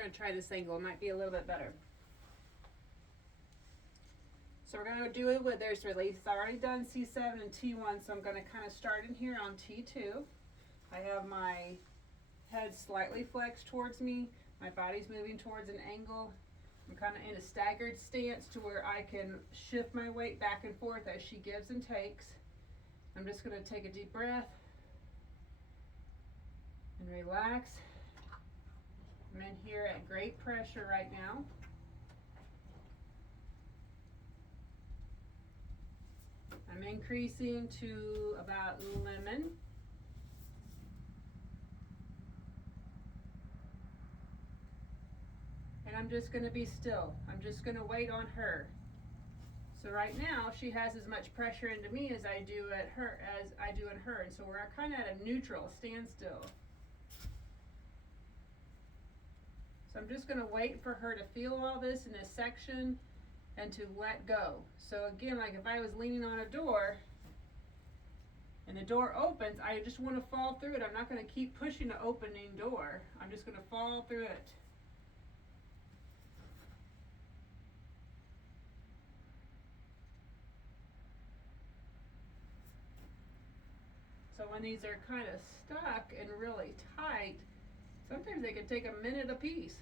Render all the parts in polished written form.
We're going to try this angle. It might be a little bit better. So we're going to do it with there's release. I've already done C7 and T1, so I'm going to kind of start in here on T2. I have my head slightly flexed towards me. My body's moving towards an angle. I'm kind of in a staggered stance to where I can shift my weight back and forth as she gives and takes. I'm just going to take a deep breath and relax. I'm in here at great pressure right now. I'm increasing to about lemon. And I'm just going to be still. I'm just going to wait on her. So right now she has as much pressure into me as I do at her, as I do in her. And so we're kind of at a neutral standstill. So I'm just going to wait for her to feel all this in this section and to let go. So again, like if I was leaning on a door and the door opens, I just want to fall through it. I'm not going to keep pushing the opening door. I'm just going to fall through it. So when these are kind of stuck and really tight, sometimes they can take a minute apiece.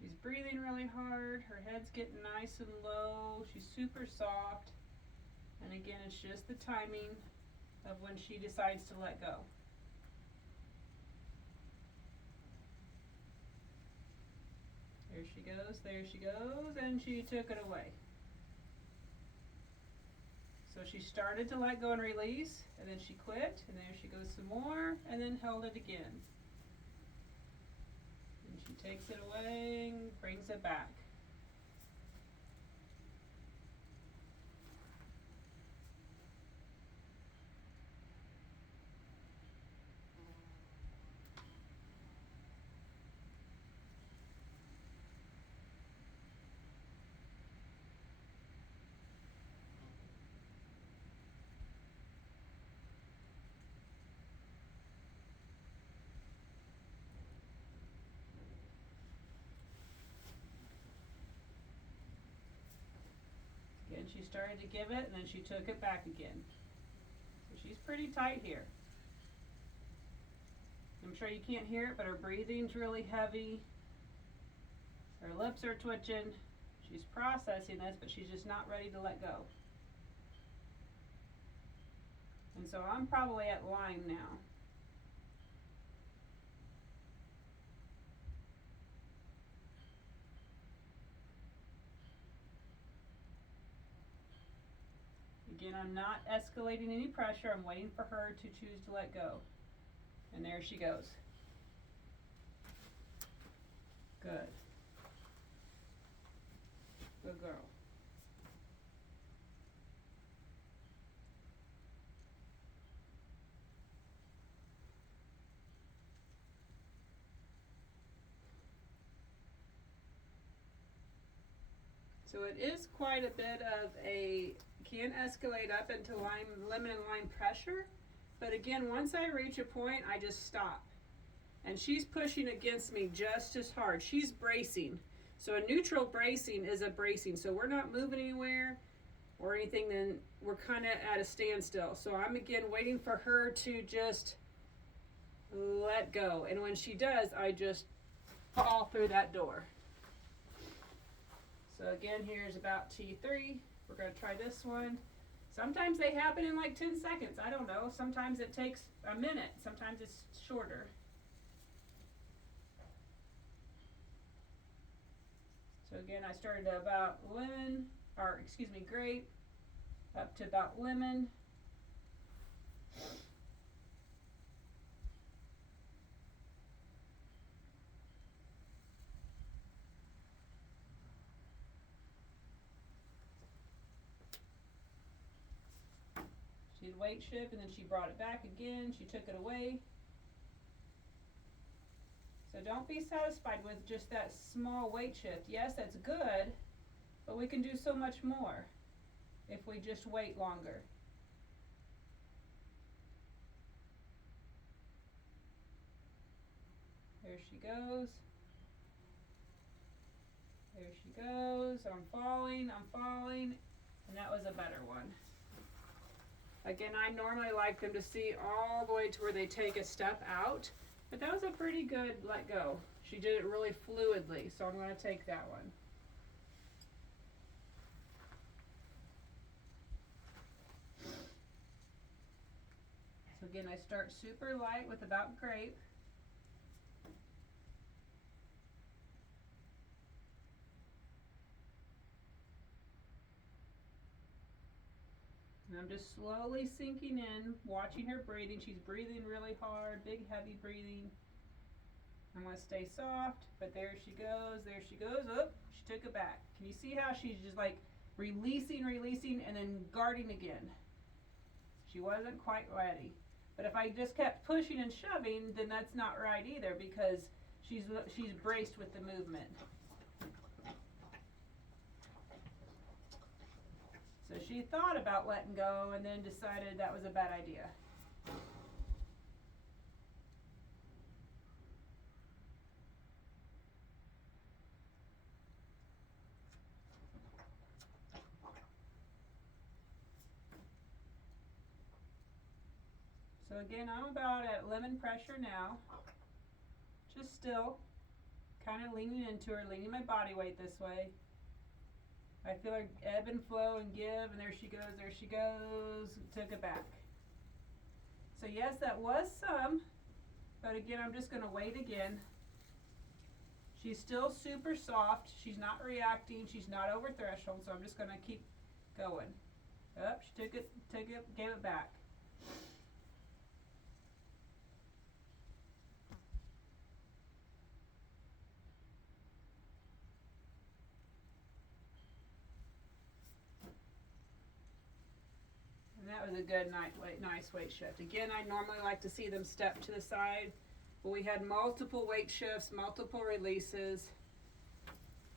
She's breathing really hard. Her head's getting nice and low. She's super soft. And again, it's just the timing of when she decides to let go. There she goes, and she took it away. So she started to let go and release, and then she quit, and there she goes some more, and then held it again. And she takes it away and brings it back. Again, she started to give it, and then she took it back again. So she's pretty tight here. I'm sure you can't hear it, but her breathing's really heavy. Her lips are twitching. She's processing this, but she's just not ready to let go. And so I'm probably at lime now. Again, I'm not escalating any pressure. I'm waiting for her to choose to let go. And there she goes. Good. Good girl. So it is quite a bit of can escalate up into lemon and lime pressure. But again, once I reach a point, I just stop. And she's pushing against me just as hard. She's bracing. So a neutral bracing is a bracing. So we're not moving anywhere or anything, then we're kind of at a standstill. So I'm again waiting for her to just let go. And when she does, I just fall through that door. So again, here's about T3. We're going to try this one. Sometimes they happen in like 10 seconds. I don't know. Sometimes it takes a minute. Sometimes it's shorter. So again, I started at about grape, up to about lemon. She did weight shift, and then she brought it back again. She took it away. So So don't be satisfied with just that small weight shift. Yes, that's good, but we can do so much more if we just wait longer. There she goes. There she goes. I'm falling, and that was a better one. Again, I normally like them to see all the way to where they take a step out, but that was a pretty good let go. She did it really fluidly, so I'm going to take that one. So again, I start super light with about grape. And I'm just slowly sinking in, watching her breathing. She's breathing really hard, big heavy breathing. I'm going to stay soft, but there she goes, Oh, she took it back. Can you see how she's just like releasing, and then guarding again? She wasn't quite ready. But if I just kept pushing and shoving, then that's not right either, because she's braced with the movement. So she thought about letting go and then decided that was a bad idea. So again, I'm about at lemon pressure now. Just still, kind of leaning into her, leaning my body weight this way. I feel her ebb and flow and give, and there she goes, took it back. So yes, that was some, but again, I'm just going to wait again. She's still super soft. She's not reacting. She's not over threshold, so I'm just going to keep going. Up, she took it, gave it back. And that was a good nice weight shift. Again, I normally like to see them step to the side, but we had multiple weight shifts, multiple releases,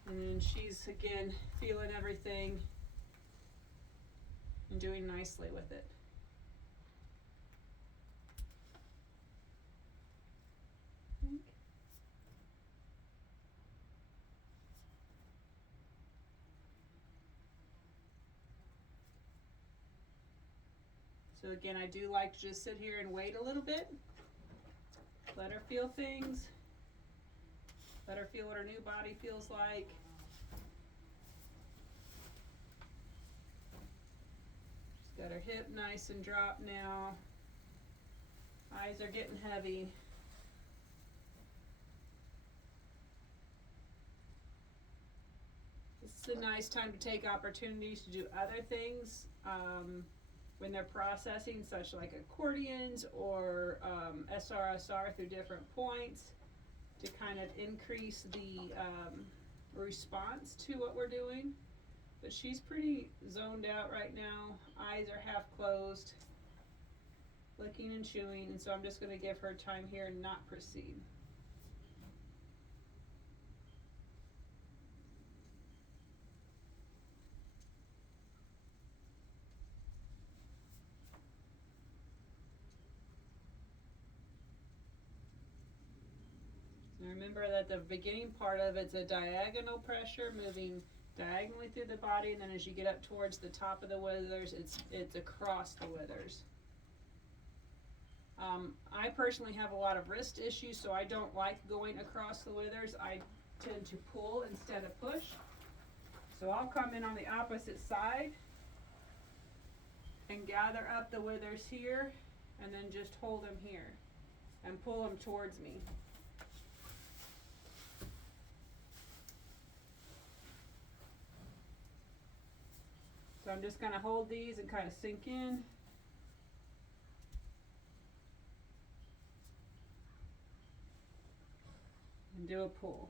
and then she's again feeling everything and doing nicely with it. So again, I do like to just sit here and wait a little bit. Let her feel things. Let her feel what her new body feels like. She's got her hip nice and dropped now. Eyes are getting heavy. It's a nice time to take opportunities to do other things. When they're processing, such like accordions or SRSR through different points, to kind of increase the response to what we're doing. But she's pretty zoned out right now. Eyes are half closed, licking and chewing, and so I'm just going to give her time here and not proceed. Remember that the beginning part of it's a diagonal pressure moving diagonally through the body, and then as you get up towards the top of the withers, it's across the withers. I personally have a lot of wrist issues, so I don't like going across the withers. I tend to pull instead of push. So I'll come in on the opposite side and gather up the withers here, and then just hold them here and pull them towards me. So I'm just going to hold these and kind of sink in. And do a pull.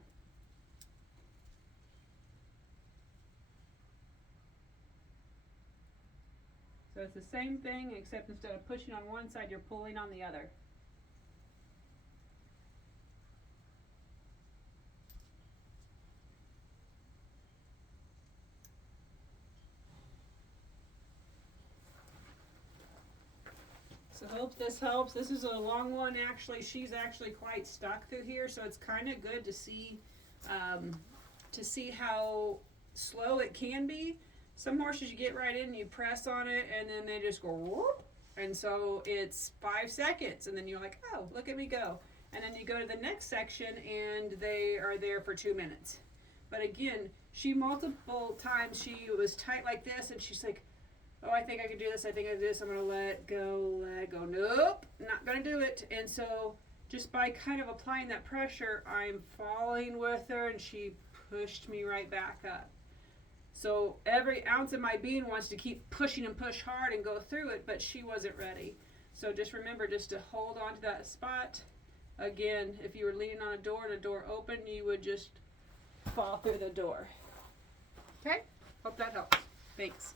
So it's the same thing, except instead of pushing on one side, you're pulling on the other. So I hope this helps. This is a long one actually. She's actually quite stuck through here, so it's kind of good to see how slow it can be. Some horses you get right in and you press on it and then they just go whoop, and so it's 5 seconds and then you're like, oh, look at me go. And then you go to the next section and they are there for 2 minutes. But again, she multiple times she was tight like this and she's like, oh, I think I can do this, I think I can do this, I'm gonna let go. Nope, not gonna do it. And so just by kind of applying that pressure, I'm falling with her and she pushed me right back up. So every ounce of my being wants to keep pushing and push hard and go through it, but she wasn't ready. So just remember just to hold on to that spot. Again, if you were leaning on a door and a door opened, you would just fall through the door. Okay? Hope that helps. Thanks.